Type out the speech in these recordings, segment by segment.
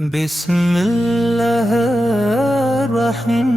بسم اللہ الرحیم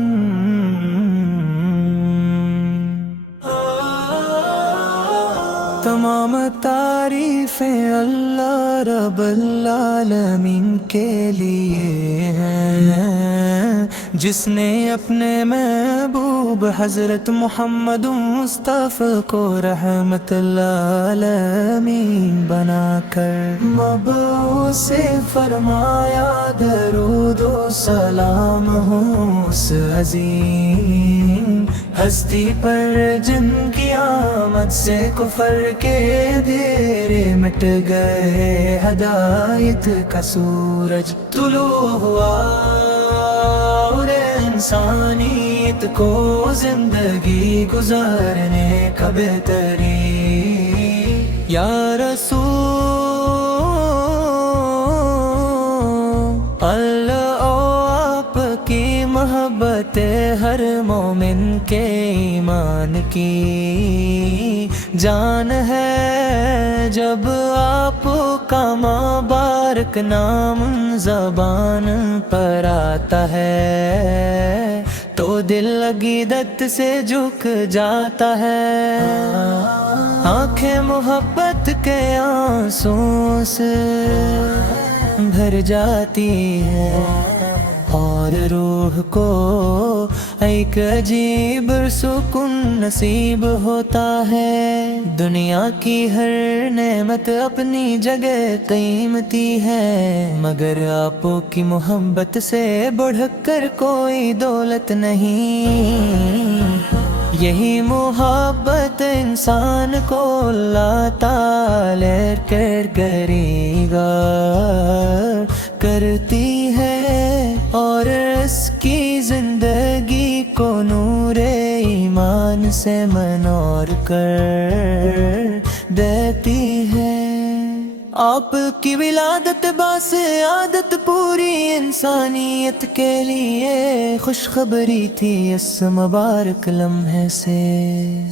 تمام تعریفیں اللہ رب العالمین کے لیے ہیں، جس نے اپنے محبوب حضرت محمد مصطفیٰ کو رحمت العالمین بنا کر مبعوث فرمایا۔ درود و سلام ہو اس عظیم ہستی پر جن کی آمد سے کفر کے دیرے مٹ گئے، ہدایت کا سورج طلوع ہوا اور انسانیت کو زندگی گزارنے کا بہترین یا رسول اللہ، آپ کی محبت ہر مومن کے ایمان کی جان ہے۔ جب آپ کا مبارک نام زبان پر آتا ہے تو دل عقیدت سے جھک جاتا ہے، آنکھیں محبت کے آنسوں سے بھر جاتی ہے، اور روح کو ایک عجیب سکون نصیب ہوتا ہے۔ دنیا کی ہر نعمت اپنی جگہ قیمتی ہے، مگر آپ کی محبت سے بڑھ کر کوئی دولت نہیں۔ یہی محبت انسان کو اللہ تعالی کر غریبار کرتی ہے، اور اس کی زندگی کو نور ایمان سے منور کر دیتی ہے۔ آپ کی ولادت باعث عادت پوری انسانیت کے لیے خوشخبری تھی۔ اس مبارک لمحے سے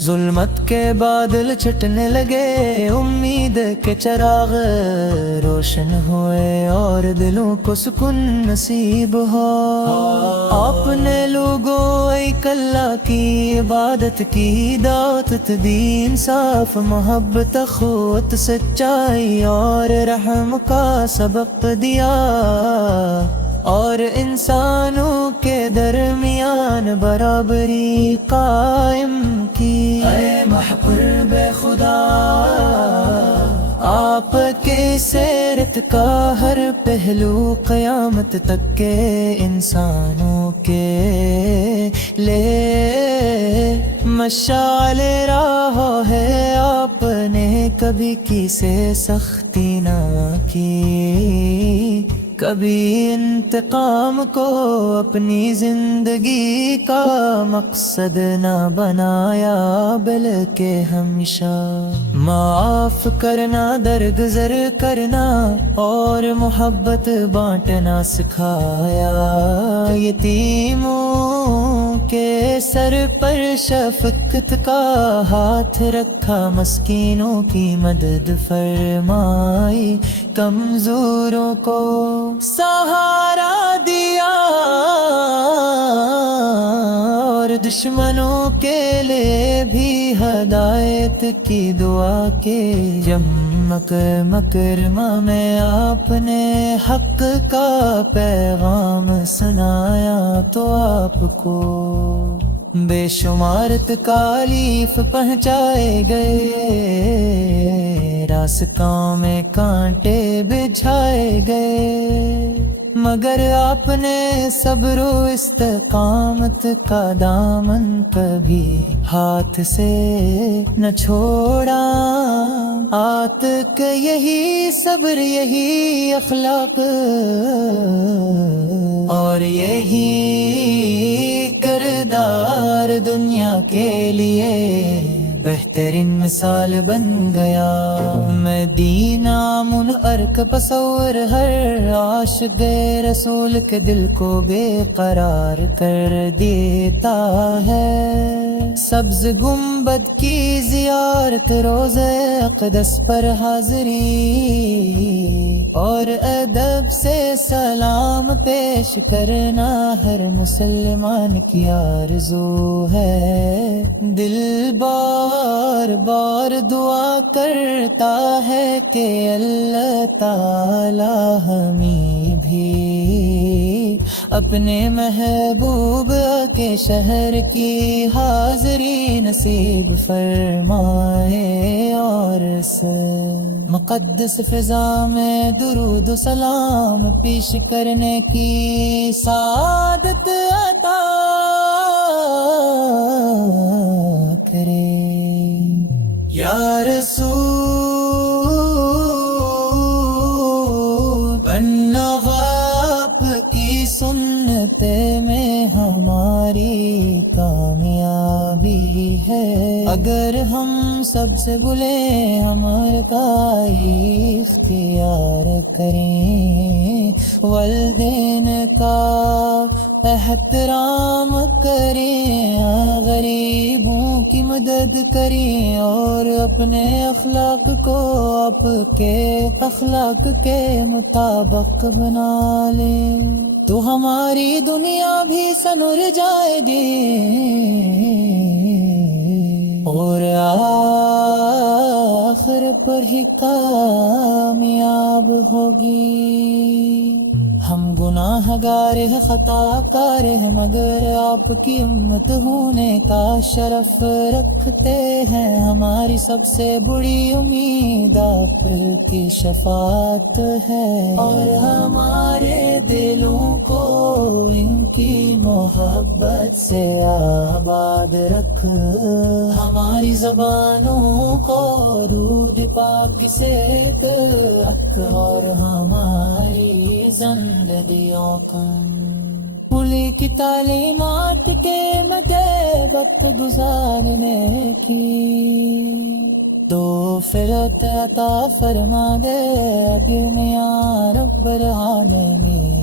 ظلمت کے بادل چھٹنے لگے، امید کے چراغ روشن ہوئے، اور دلوں کو سکون نصیب ہو۔ آپ نے لوگوں ایک اللہ کی عبادت کی دعوت دی، انصاف محبت اخوت سچائی اور رحم کا سبق دیا، اور انسانوں کے درمیان برابری قائم کی۔ اے محبوب خدا، آپ کے سیرت کا ہر پہلو قیامت تک کے انسانوں کے لئے مشعل راہ ہے۔ آپ نے کبھی کسی سختی نہ کی، کبھی انتقام کو اپنی زندگی کا مقصد نہ بنایا، بلکہ ہمیشہ معاف کرنا، درگزر کرنا اور محبت بانٹنا سکھایا۔ یتیموں کے سر پر شفقت کا ہاتھ رکھا، مسکینوں کی مدد فرمائی، کمزوروں کو سہارا دیا، اور دشمنوں کے لیے بھی ہدایت کی دعا کی۔ جب مکرمہ میں آپ نے حق کا پیغام سنایا تو آپ کو بے شمار تکالیف پہنچائے گئے، راستوں میں کانٹے بچھائے گئے، مگر آپ نے صبر و استقامت کا دامن کبھی ہاتھ سے نہ چھوڑا۔ آتک یہی صبر، یہی اخلاق اور یہی کردار دنیا کے لیے بہترین مثال بن گیا۔ مدینہ منور کا تصور ہر عاشق رسول کے دل کو بے قرار کر دیتا ہے۔ سبز گنبد کی زیارت، روزہ اقدس پر حاضری، اور ادب سے سلام پیش کرنا ہر مسلمان کی آرزو ہے۔ دل بار بار دعا کرتا ہے کہ اللہ تعالی ہمیں بھی اپنے محبوب کے شہر کی حاضری نصیب فرمائے، اور مقدس فضا میں درود و سلام پیش کرنے کی سعادت عطا کرے۔ یا رسول بننا آپ کی سنت میں ہماری کامیابی ہے، اگر ہم سب سے بلے ہمار کا اختیار کریں، والدین کا احترام کریں، غریبوں کی مدد کریں، اور اپنے اخلاق کو آپ کے اخلاق کے مطابق بنا لیں، تو ہماری دنیا بھی سنور جائے گی اور آخر پر ہی کامیاب ہوگی۔ ہم گناہ گار ہیں، خطا کار ہیں، مگر آپ کی امت ہونے کا شرف رکھتے ہیں۔ ہماری سب سے بڑی امید آپ کی شفاعت ہے، اور ہمارے دلوں کو ان کی محبت سے آباد رکھ، ہماری زبانوں کو درود پاک سے رکھ، اور ہماری زندگیوں کو پولی کی تعلیمات کے مدے وقت گزارنے کی توفیق عطا فرما دے، اگے میں یا رب العالمین۔